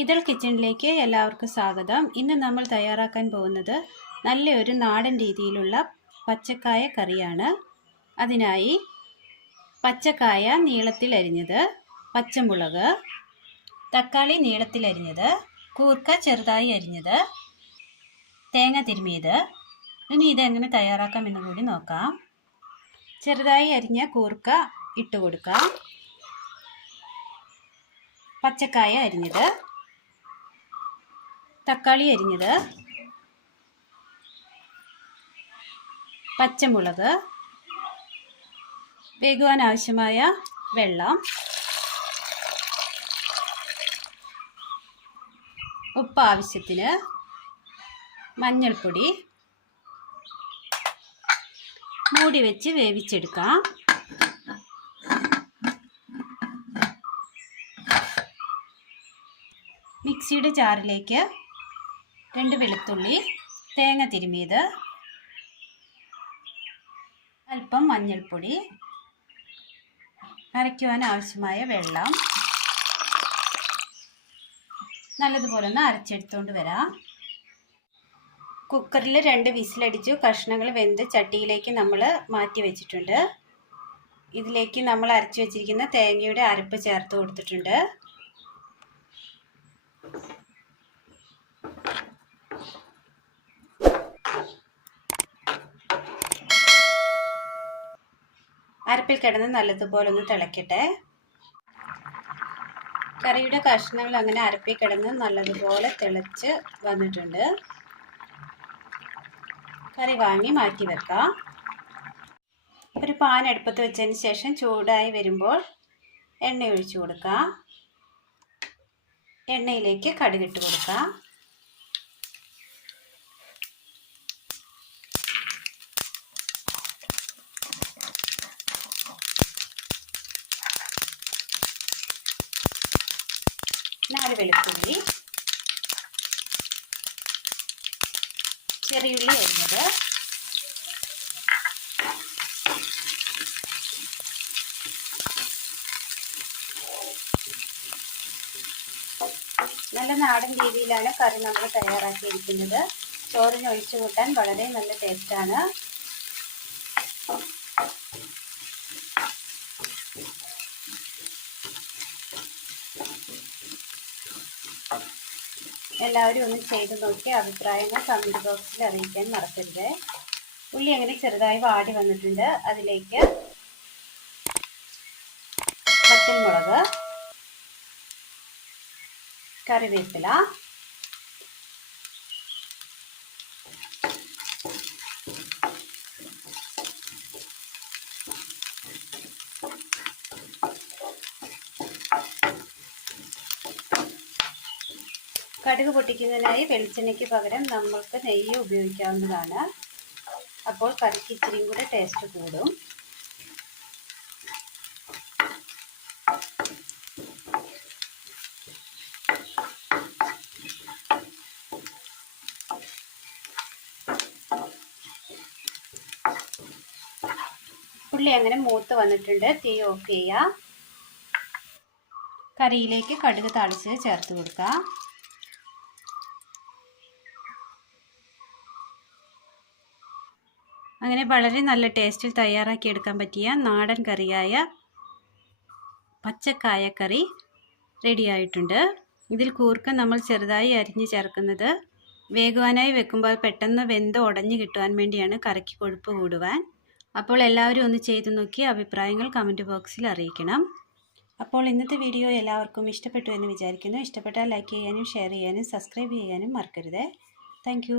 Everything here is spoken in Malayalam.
ഇതൾ കിച്ചണിലേക്ക് എല്ലാവർക്കും സ്വാഗതം. ഇന്ന് നമ്മൾ തയ്യാറാക്കാൻ പോകുന്നത് നല്ലൊരു നാടൻ രീതിയിലുള്ള പച്ചക്കായ കറിയാണ്. അതിനായി പച്ചക്കായ നീളത്തിൽ അരിഞ്ഞത്, പച്ചമുളക്, തക്കാളി നീളത്തിൽ അരിഞ്ഞത്, കൂർക്ക ചെറുതായി അരിഞ്ഞത്, തേങ്ങ തിരുമിയത്. ഇനി ഇതെങ്ങനെ തയ്യാറാക്കാമെന്ന് കൂടി നോക്കാം. ചെറുതായി അരിഞ്ഞ കൂർക്ക ഇട്ട് കൊടുക്കാം. പച്ചക്കായ അരിഞ്ഞത്, തക്കാളി അരിഞ്ഞത്, പച്ചമുളക്, വേകുവാൻ ആവശ്യമായ വെള്ളം, ഉപ്പ് ആവശ്യത്തിന്, മഞ്ഞൾപ്പൊടി, മൂടി വെച്ച് വേവിച്ചെടുക്കാം. മിക്സിയുടെ ജാറിലേക്ക് 2 വെളുത്തുള്ളി, തേങ്ങ തിരുമിയത്, അല്പം മഞ്ഞൾപ്പൊടി, അരയ്ക്കുവാൻ ആവശ്യമായ വെള്ളം, നല്ലതുപോലെ ഒന്ന് അരച്ചെടുത്തുകൊണ്ട് വരാം. കുക്കറിൽ 2 വിസിലടിച്ചു. കഷ്ണങ്ങൾ വെന്ത് ചട്ടിയിലേക്ക് നമ്മൾ മാറ്റി വെച്ചിട്ടുണ്ട്. ഇതിലേക്ക് നമ്മൾ അരച്ചു വെച്ചിരിക്കുന്ന തേങ്ങയുടെ അരപ്പ് ചേർത്ത് കൊടുത്തിട്ടുണ്ട്. അരപ്പിൽ കിടന്ന് നല്ലതുപോലെ ഒന്ന് തിളക്കട്ടെ. കറിയുടെ കഷ്ണങ്ങൾ അങ്ങനെ അരപ്പിൽ കിടന്ന് നല്ലതുപോലെ തിളച്ച് വന്നിട്ടുണ്ട്. കറി വാങ്ങി മാറ്റി വെക്കാം. ഒരു പാൻ അടുപ്പത്ത് വെച്ചതിന് ശേഷം ചൂടായി വരുമ്പോൾ എണ്ണ ഒഴിച്ചു കൊടുക്കാം. എണ്ണയിലേക്ക് കടുകിട്ട് കൊടുക്കാം. നാല് വെളുത്തുള്ളി, ചെറിയുള്ളി അരിഞ്ഞത്, നല്ല നാടൻ രീതിയിലാണ് കറി നമ്മൾ തയ്യാറാക്കിയിരിക്കുന്നത്. ചോറിന് ഒഴിച്ചു കൂട്ടാൻ വളരെ നല്ല ടേസ്റ്റാണ്. എല്ലാവരും ഒന്ന് ചെയ്ത് നോക്കി അഭിപ്രായങ്ങൾ കമൻറ്റ് ബോക്സിൽ അറിയിക്കാൻ മറക്കരുത്. ഉള്ളി അങ്ങനെ ചെറുതായി വാടി വന്നിട്ടുണ്ട്. അതിലേക്ക് പച്ചമുളക്, കറിവേപ്പില, കടുക് പൊട്ടിക്കുന്നതിനായി വെളിച്ചെണ്ണയ്ക്ക് പകരം നമ്മൾക്ക് നെയ്യ് ഉപയോഗിക്കാവുന്നതാണ്. അപ്പോൾ കറിക്ക് ഇച്ചിരിയും കൂടെ ടേസ്റ്റ് കൂടും. ഉള്ളി അങ്ങനെ മൂത്ത് വന്നിട്ടുണ്ട്. തീ ഓഫ് ചെയ്യാം. കറിയിലേക്ക് കടുക് താളിച്ച് ചേർത്ത് കൊടുക്കാം. അങ്ങനെ വളരെ നല്ല ടേസ്റ്റിൽ തയ്യാറാക്കിയെടുക്കാൻ പറ്റിയ നാടൻ കറിയായ പച്ചക്കായ കറി റെഡിയായിട്ടുണ്ട്. ഇതിൽ കൂർക്ക നമ്മൾ ചെറുതായി അരിഞ്ഞ് ചേർക്കുന്നത് വേകുവാനായി വെക്കുമ്പോൾ പെട്ടെന്ന് വെന്ത് ഉടഞ്ഞു കിട്ടുവാൻ വേണ്ടിയാണ്, കറിക്ക് കൊഴുപ്പ് കൂടുവാൻ. അപ്പോൾ എല്ലാവരും ഒന്ന് ചെയ്തു നോക്കി അഭിപ്രായങ്ങൾ കമൻറ്റ് ബോക്സിൽ അറിയിക്കണം. അപ്പോൾ ഇന്നത്തെ വീഡിയോ എല്ലാവർക്കും ഇഷ്ടപ്പെട്ടു എന്ന് വിചാരിക്കുന്നു. ഇഷ്ടപ്പെട്ടാൽ ലൈക്ക് ചെയ്യാനും ഷെയർ ചെയ്യാനും സബ്സ്ക്രൈബ് ചെയ്യാനും മറക്കരുത്. താങ്ക്